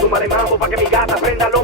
Tumba de mambo pa' que mi gata prenda lo